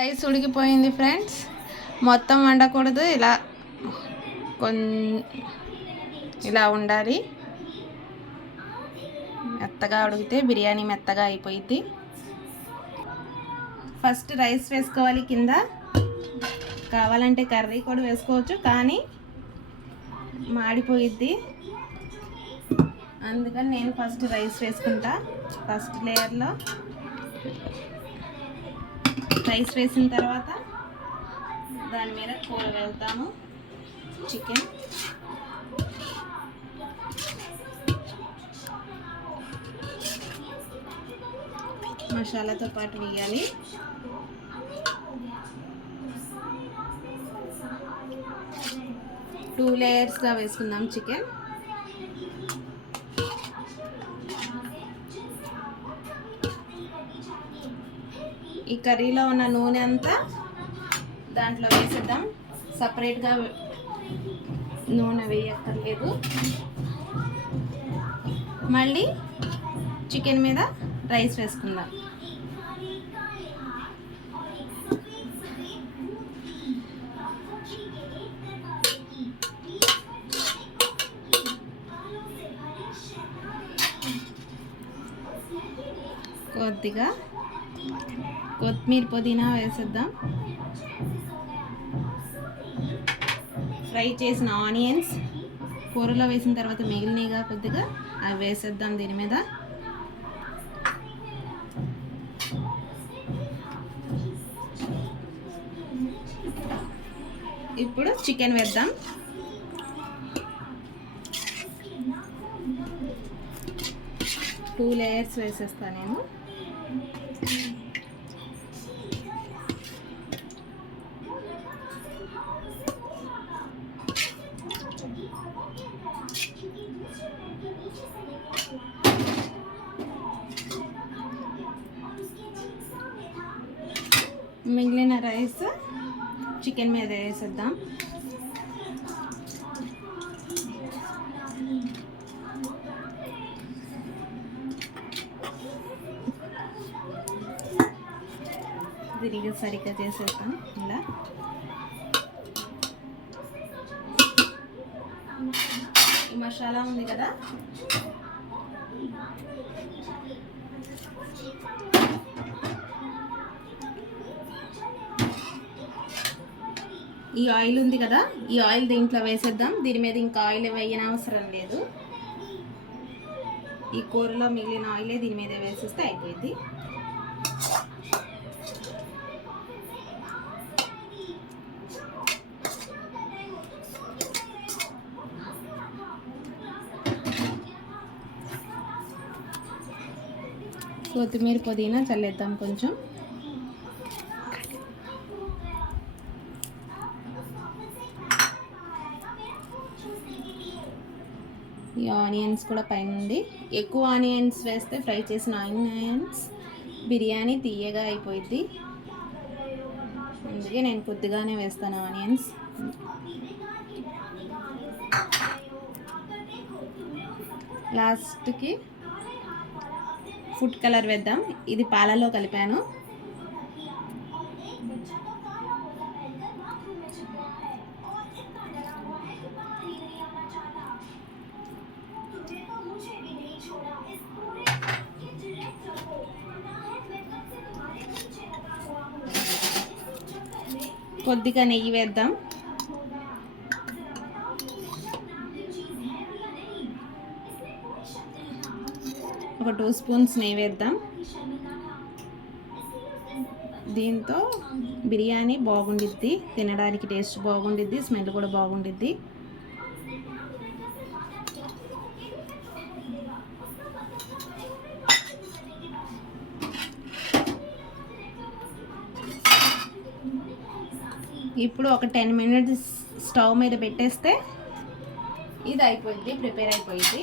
రైస్ ఉడికిపోయింది ఫ్రెండ్స్. మొత్తం వండకూడదు, ఇలా ఉండాలి. మెత్తగా ఉడికితే బిర్యానీ మెత్తగా అయిపోయింది. ఫస్ట్ రైస్ వేసుకోవాలి కింద. కావాలంటే కర్రీ కూడా వేసుకోవచ్చు, కానీ మాడిపోయిద్ది. అందుకని నేను ఫస్ట్ రైస్ వేసుకుంటా. ఫస్ట్ లేయర్లో రైస్ వేసిన తర్వాత దాని మీద కూర వెళ్తాము. చికెన్, మసాలాతో పాటు వేయాలి. టూ లేయర్స్గా వేసుకుందాం చికెన్. ఈ కర్రీలో ఉన్న నూనె అంతా దాంట్లో వేసేద్దాం. సపరేట్గా నూనె వేయక్కర్లేదు. మళ్ళీ చికెన్ మీద రైస్ వేసుకుందాం. కొద్దిగా కొత్తిమీర, పుదీనా వేసేద్దాం. ఫ్రై చేసిన ఆనియన్స్ కూరలో వేసిన తర్వాత మిగిలినగా కొద్దిగా అవి వేసేద్దాం దీని మీద. ఇప్పుడు చికెన్ వేద్దాం. టూ లేయర్స్ వేసేస్తాను నేను. మిగిలిన రైస్ చికెన్ మీద వేసేద్దాం. తిరిగి సరిగ్గా చేసేద్దాం. ఇలా ఈ మసాలా ఉంది కదా, ఈ ఆయిల్ ఉంది కదా, ఈ ఆయిల్ దీంట్లో వేసేద్దాం. దీని మీద ఇంకా ఆయిల్ వేయనవసరం లేదు. ఈ కూరలో మిగిలిన ఆయిలే దీని మీద వేసేస్తే అయిపోయింది. కొత్తిమీర, పుదీనా చల్లేద్దాం కొంచెం. ఈ ఆనియన్స్ కూడా పైన ఉంది. ఎక్కువ ఆనియన్స్ వేస్తే, ఫ్రై చేసిన ఆనియన్స్ బిర్యానీ తీయగా అయిపోయింది. అందుకే నేను కొద్దిగానే వేస్తాను ఆనియన్స్. లాస్ట్కి ఫుడ్ కలర్ వేద్దాం. ఇది పాలలో కలిపాను. కొద్దిగా నెయ్యి వేద్దాం. ఒక 2 స్పూన్స్ నెయ్యి వేద్దాం. దీంతో బిర్యానీ బాగుండిద్ది, తినడానికి టేస్ట్ బాగుండిద్ది, స్మెల్ కూడా బాగుండిద్ది. ఇప్పుడు ఒక 10 మినిట్స్ స్టవ్ మీద పెట్టేస్తే ఇది అయిపోయింది, ప్రిపేర్ అయిపోయింది.